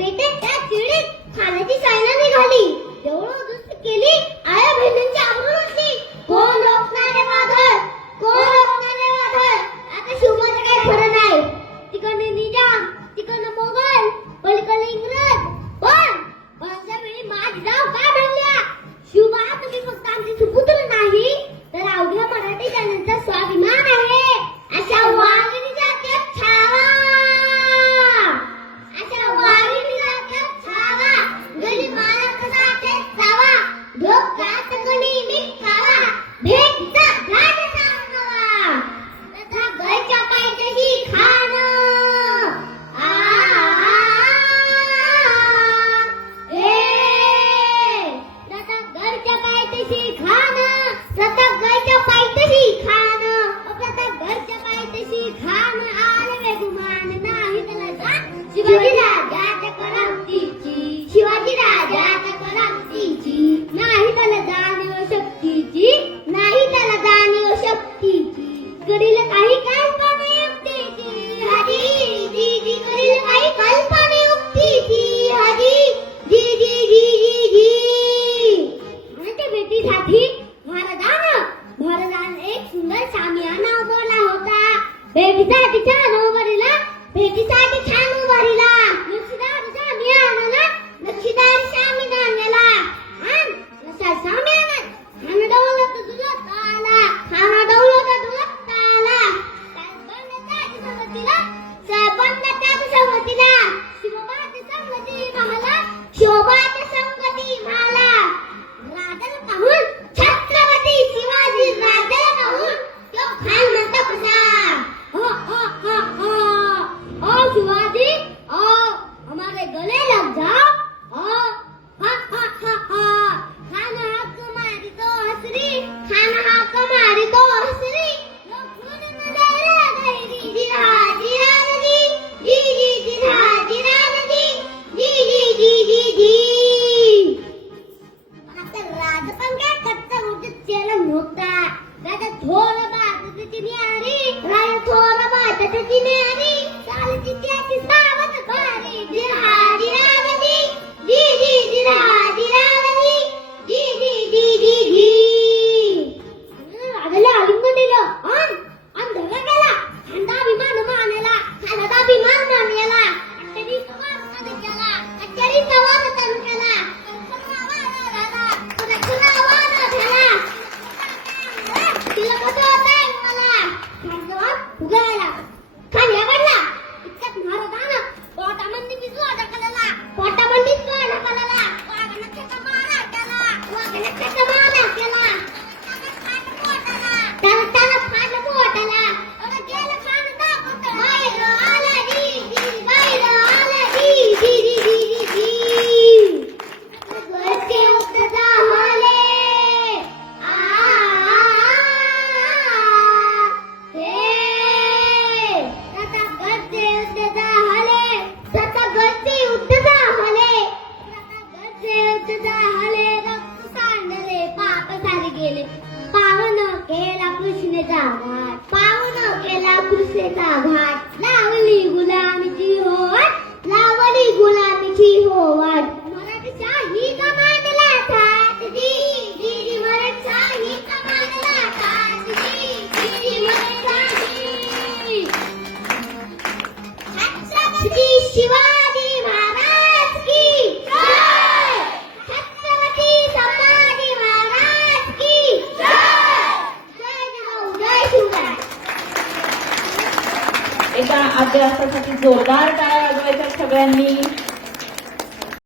बेटे त्या चिडीत खाण्याची सायना निघाली. एवढं दुरुस्त केली आया बहिणींची आबरू उठली. कोण रोखणारे वादळ, कोण रोखणारे वादळ. आता शिवबाचं काही खरं नाही. तिकडे निजाम, तिकडे मोगल, पलीकडे इंग्रज. पण अशा वेळी माझी जाव का भरल्या? शिवबा तुम्ही फक्त आमचे सुपुत्र नाही तर अवघ्या मराठी जनाचा स्वाभिमान आहे. अशा वाघिणीचा त्याग छावा, अशा वाघिणीचा त्याग छावा. गरीब माला कसा तेच जावा. डोका सकली मीठ खावा. भेटीचा घाट सांगावा. तथा गळच्या पायथ्याशी खाणं. घरच्या पायथ्याशी खाणं. सतत घरच्या पायथ्याशी खाणं. सतत घरच्या पायथ्याशी खाणं. आले गुमान नाही त्याला जाण. शिवाजी राजाच्या करामतीची, शिवाजी राजाच्या करामतीची नाही त्याला जाणीव शक्तीची, नाही त्याला जाणीव शक्तीची. कडीला काही कल्पना युक्तीची हाजी जी जी. कडीला काही कल्पना युक्तीची हाजी जी जी जी जी जी. भेटीसाठी भारतानं एक सुंदर सामियाना उभारला होता. भेटीसाठी छान उभारला, भेटीसाठी छान उभारला. नक्षीदार सामियानाला, नक्षीदार सामियानाला. आणि नशा सामियाना खाना दौलत दुलत आला, खाना दौलत दुलत आला. सरपंचाच्या संगतीला, शिवबाच्या संगती मला, शोभाच्या संगती मला. राजाला पाहून छत्रपती शिवाजी राजाला पाहून तो खान म्हणतो कसा. ओ शिवाजी, ओ हमारे गले लग जाओ. खान हाक मारी तो हसरी, खान हाक मारी तो हसरी. पावन केला कृष्णेचा घाट. लावली गुलामीची होवाट, लावली गुलामीची होवाट. मराठशाही कमांडला थाट जी जी जी. मराठशाही कमांडला थाट जी जी जी. मराठशाही. छत्रपती शिवाजी महाराज की जय. छत्रपती संभाजी महाराज की जय. जय शिवराय. एका अभ्यासासाठी जोरदार टाळ्या वाजवायच्या सगळ्यांनी.